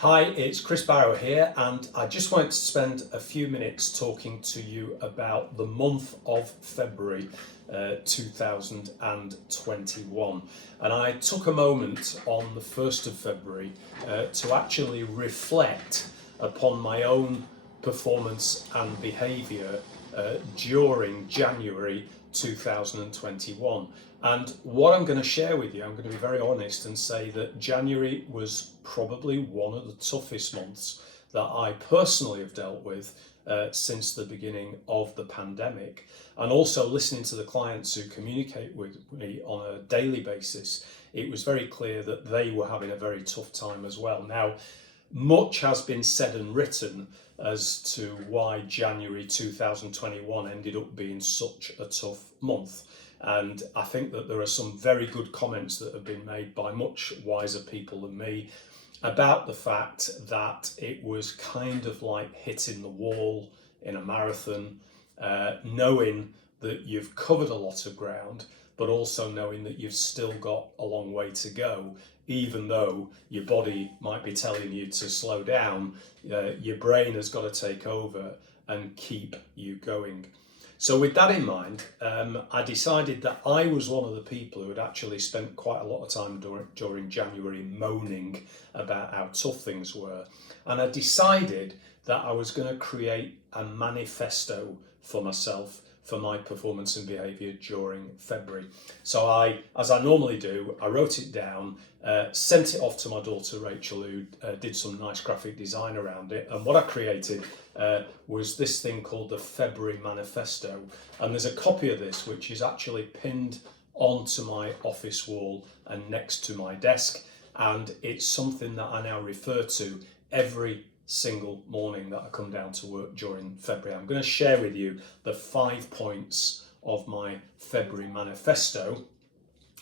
Hi, it's Chris Barrow here, and I just wanted to spend a few minutes talking to you about the month of February 2021. And I took a moment on the 1st of February to actually reflect upon my own performance and behaviour during January 2021. And what I'm going to share with you, I'm going to be very honest and say that January was probably one of the toughest months that I personally have dealt with since the beginning of the pandemic. And also listening to the clients who communicate with me on a daily basis, it was very clear that they were having a very tough time as well. Now, much has been said and written as to why January 2021 ended up being such a tough month. And I think that there are some very good comments that have been made by much wiser people than me about the fact that it was kind of like hitting the wall in a marathon, knowing that you've covered a lot of ground, but also knowing that you've still got a long way to go. Even though your body might be telling you to slow down, your brain has got to take over and keep you going. So with that in mind, I decided that I was one of the people who had actually spent quite a lot of time during January moaning about how tough things were. And I decided that I was going to create a manifesto for myself for my performance and behaviour during February. So as I normally do, I wrote it down, sent it off to my daughter Rachel, who did some nice graphic design around it. And what I created was this thing called the February Manifesto. And there's a copy of this which is actually pinned onto my office wall and next to my desk. And it's something that I now refer to every single morning that I come down to work during February. I'm going to share with you the 5 points of my February Manifesto.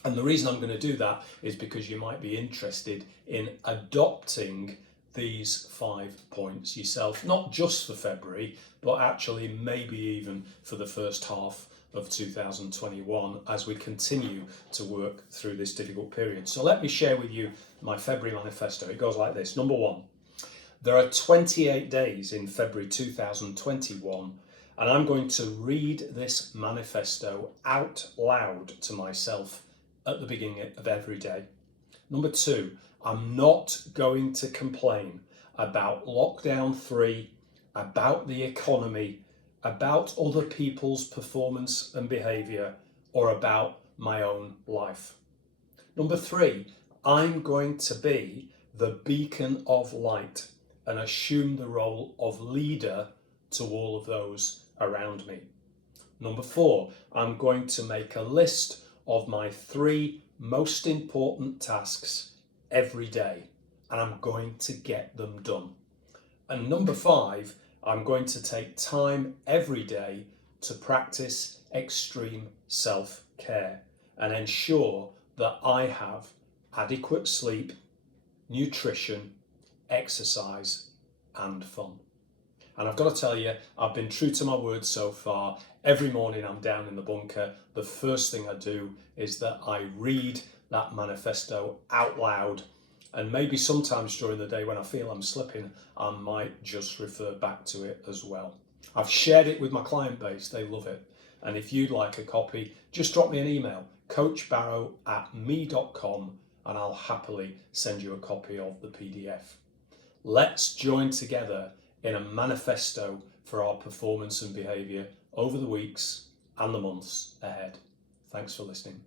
And the reason I'm going to do that is because you might be interested in adopting these 5 points yourself, not just for February, but actually maybe even for the first half of 2021 as we continue to work through this difficult period. So let me share with you my February Manifesto. It goes like this. Number 1. There are 28 days in February 2021, and I'm going to read this manifesto out loud to myself at the beginning of every day. Number 2, I'm not going to complain about lockdown 3, about the economy, about other people's performance and behaviour, or about my own life. Number 3, I'm going to be the beacon of light and assume the role of leader to all of those around me. Number 4, I'm going to make a list of my 3 most important tasks every day, and I'm going to get them done. And number 5, I'm going to take time every day to practice extreme self-care and ensure that I have adequate sleep, nutrition, exercise and fun. And I've got to tell you, I've been true to my word so far. Every morning I'm down in the bunker. The first thing I do is that I read that manifesto out loud. And maybe sometimes during the day when I feel I'm slipping, I might just refer back to it as well. I've shared it with my client base. They love it. And if you'd like a copy, just drop me an email, coachbarrow@me.com, and I'll happily send you a copy of the PDF. Let's join together in a manifesto for our performance and behaviour over the weeks and the months ahead. Thanks for listening.